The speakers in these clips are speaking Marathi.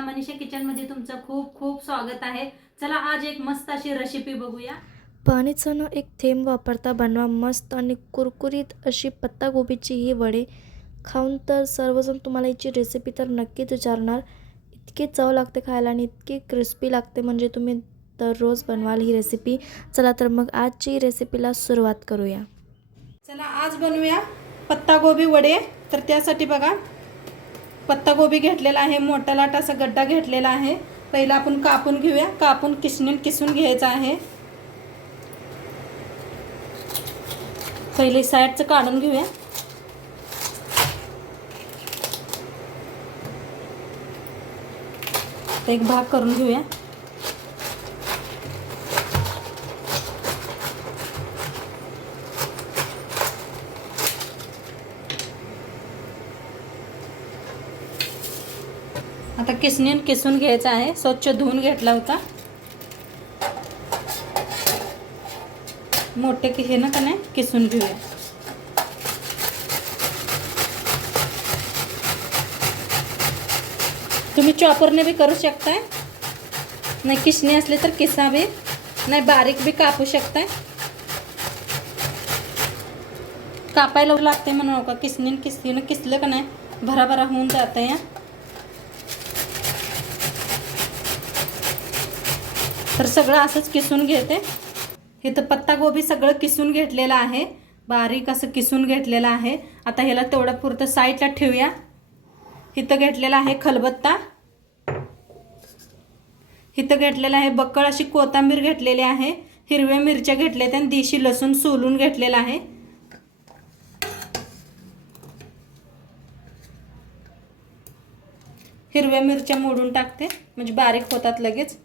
मी मनीषा किचनमध्ये तुमचं खूप खूप स्वागत आहे. चला आज एक मस्त अशी रेसिपी बघूया. पाणीचं न एक थेंब वापरता बनवा. मस्त आणि कुरकुरीत अशी पत्तागोबीची ही वडे खाऊन तर सर्वजण तुम्हाला याची रेसिपी तर नक्कीच विचारणार. इतकी चव लागते खायला आणि इतकी क्रिस्पी लागते म्हणजे तुम्ही दररोज बनवाल ही रेसिपी चला तर मग आजची रेसिपीला सुरुवात करूया. चला आज बनवूया पत्तागोबी वडे. तर त्यासाठी बघा पत्तागोबी घेतलेला आहे मोठा लाट असा गड्डा घेतलेला आहे. पहिला आपण कापून घेऊया. कापून किसणीन किसून घ्यायचा आहे. पहिले साईडचं काढून घेऊया. एक भाग करून घेऊया. आता किसणीन किसून घ्यायचा आहे. स्वच्छ धुवून घेतला होता. मोठे की हे ना का नाही? किसून घेऊया. तुम्ही चॉपरने बी करू शकताय. नाही किसणी असली तर किसा बी. नाही बारीक बी कापू शकताय. कापायला लागते म्हणून हो का? किसणीन किसणीनं किसलं का नाही? भराभरा होऊन जातं या तर सगळं असंच किसून घेते. इथं पत्तागोबी सगळं किसून घेतलेलं आहे. बारीक असं किसून घेतलेलं आहे. आता ह्याला तेवढं पुरतं साईडला ठेवूया. इथं घेतलेलं आहे खलबत्ता. इथं घेतलेलं आहे बक्कळ अशी कोथिंबीर घेतलेली आहे. हिरव्या मिरच्या घेतल्या आणि देशी लसूण सोलून घेतलेलं आहे. हिरव्या मिरच्या मोडून टाकते. म्हणजे बारीक होतात लगेच.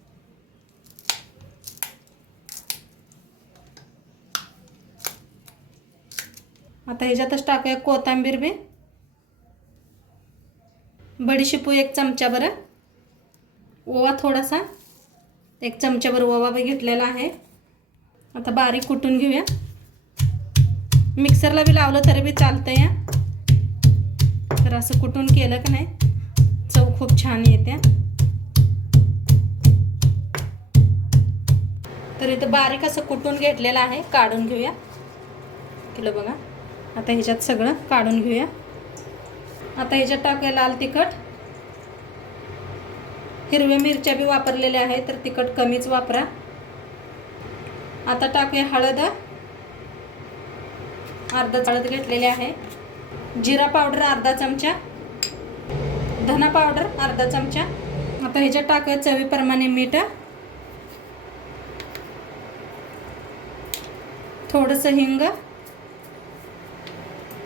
आता ह्याच्यातच टाकूया कोथिंबीर बी. बडीशेपू एक चमचा बरं. ओवा थोडासा. एक चमच्याभर ओवा बी घेतलेला आहे. आता बारीक कुटून घेऊया. मिक्सरला बी लावलं तरी बी चालतं या तर असं कुटून केलं का नाही? चव खूप छान येते तर इथं बारीक असं कुटून घेतलेलं आहे. काढून घेऊया. केलं बघा. आता ह्याच्यात सगळं काढून घेऊया. आता ह्याच्यात टाकूया लाल तिखट हिरव्या मिरच्या बी वापरलेल्या आहेत तर तिखट कमीच वापरा. आता टाकूया हळद अर्धा हळद घेतलेली आहे. जिरा पावडर अर्धा चमचा धना पावडर अर्धा चमचा. आता ह्याच्यात टाकूया चवीप्रमाणे मीठ थोडंसं हिंग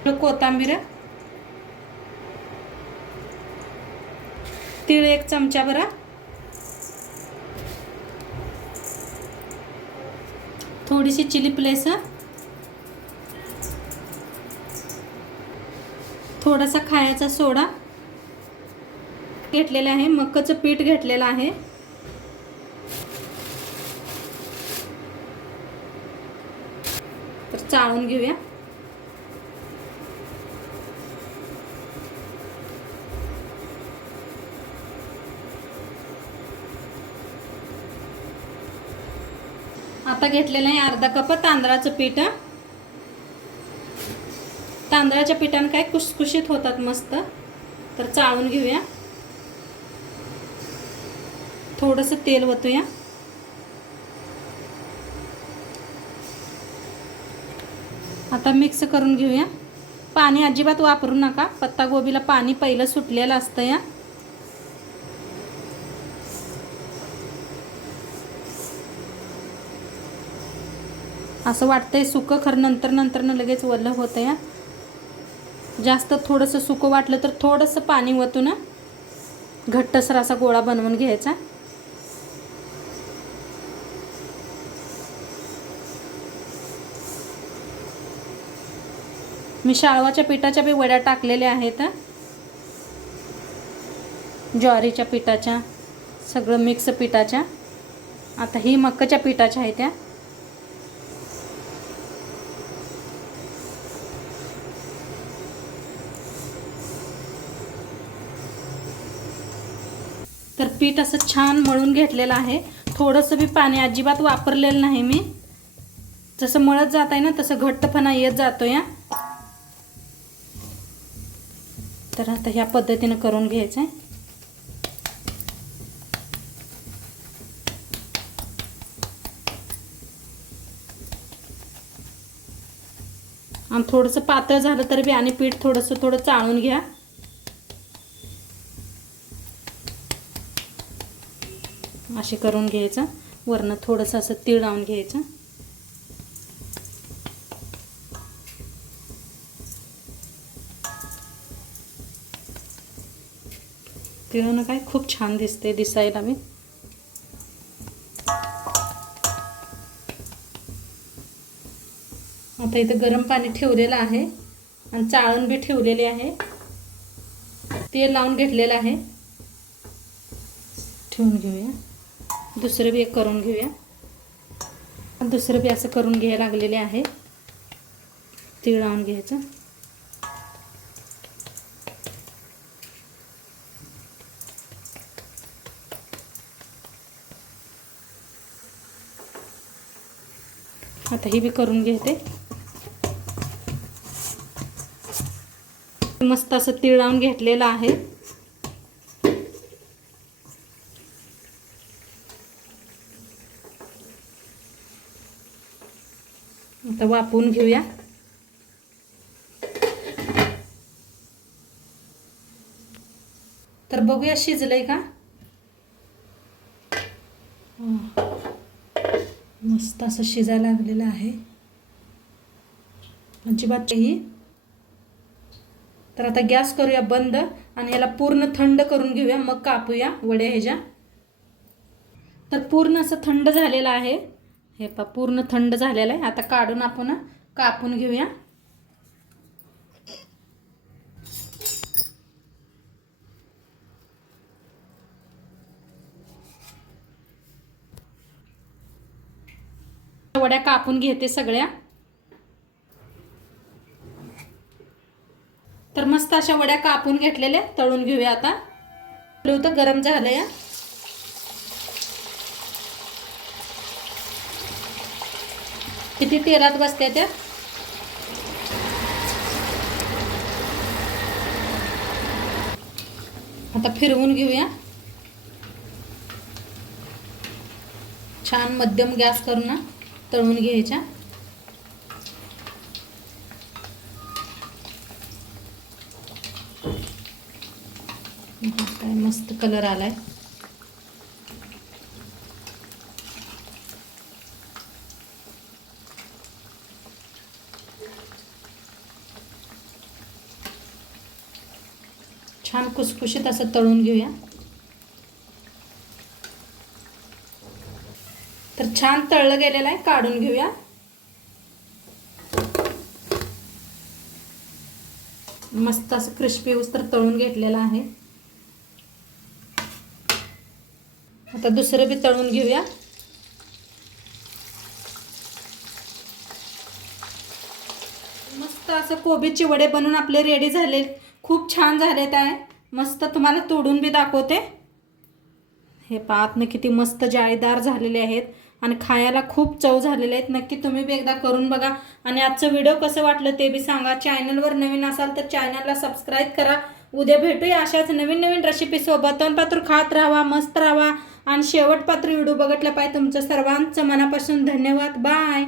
कोथिंबीर. तीळ एक चमचा बरा. थोडीशी चिली प्लेस थोडासा खायचा सोडा. घेतलेला आहे मक्काचं पीठ घेतलेलं आहे. तर चाळून घेऊया. आता घेतलेलं आहे अर्धा कप तांदळाचं पीठ. तांदळाच्या पिठानं काय कुसकुशीत होतात मस्त. तर चाळून घेऊया. थोडंसं तेल ओतूया. आता मिक्स करून घेऊया. पाणी अजिबात वापरू नका. पत्तागोबीला पाणी पहिलं सुटलेलं असतं या. असं वाटतंय सुकं खरं नंतर नंतरनं लगेच वल्लं होतं या जास्त थोडंसं सुकं वाटलं तर थोडंसं पाणी वतून ना घट्टसर असा गोळा बनवून घ्यायचा. मी शाळवाच्या पिठाच्या बी वड्या टाकलेल्या आहेत ज्वारीच्या पिठाच्या सगळं मिक्स पिठाच्या. आता ही मक्काच्या पिठाच्या आहेत त्या तर पीठ असं छान मळून घेतलेलं आहे. थोडंसं बी पाणी अजिबात वापरलेलं नाही मी. जसं मळत जात आहे ना तसं घट्टपणा येत जातो या तर आता ह्या पद्धतीनं करून घ्यायचं आहे आणि थोडंसं पातळ झालं तरी बी आणि पीठ थोडंसं थोडं चाळून घ्या. असे करून घ्यायचं. वरनं थोडंसं असं तीळ लावून घ्यायचं. तिळानं काय खूप छान दिसते दिसायला मी आता इथं गरम पाणी ठेवलेलं आहे आणि चाळण बी ठेवलेली आहे. तेल लावून घेतलेलं आहे. ठेवून घेऊया. दुसरं बी एक करून घेऊया. दुसरं बी असं करून घ्यायला लागलेले आहे. तीळ लावून घ्यायचं. आता ही बी करून घेते. मस्त असं तीळ लावून घेतलेलं आहे. आता वापरून घेऊया. तर बघूया शिजलंय का? मस्त असं शिजायला लागलेलं आहे. अजिबात ही तर आता गॅस करूया बंद आणि याला पूर्ण थंड करून घेऊया. मग कापूया वड्या ह्याच्या. तर पूर्ण असं थंड झालेलं आहे. हे पा पूर्ण थंड झालेलं आहे. आता काढून आपण कापून घेऊया. वड्या कापून घेते सगळ्या. तर मस्त अशा वड्या कापून घेतलेल्या तळून घेऊया आता. होतं गरम झालं या किती तेलात बसत्या त्या? आता फिरवून घेऊया. छान मध्यम गॅस करून ना तळून घ्यायच्या काय मस्त कलर आलाय. छान कुसकुशीत असं तळून घेऊया. तर छान तळलं गेलेलं आहे काढून घेऊया. मस्त असं क्रिस्पी तर तळून घेतलेलं आहे. आता दुसरं बी तळून घेऊया. मस्त असं कोबीचे वडे बनवून आपले रेडी झाले खूप छान झालेत आहे मस्त तुम्हाला तोडून बी दाखवते. हे पाहत किती मस्त जाळीदार झालेले आहेत आणि खायला खूप चव झालेले आहेत. नक्की तुम्ही बी एकदा करून बघा. आणि आजचं व्हिडिओ कसं वाटलं ते बी सांगा. चॅनलवर नवीन असाल तर चॅनलला सबस्क्राईब करा. उद्या भेटूया अशाच नवीन नवीन रेसिपीसोबत पात्र खात राहा मस्त राहा. आणि शेवटपात्र व्हिडिओ बघितला पाहिजे. तुमचं सर्वांचं मनापासून धन्यवाद. बाय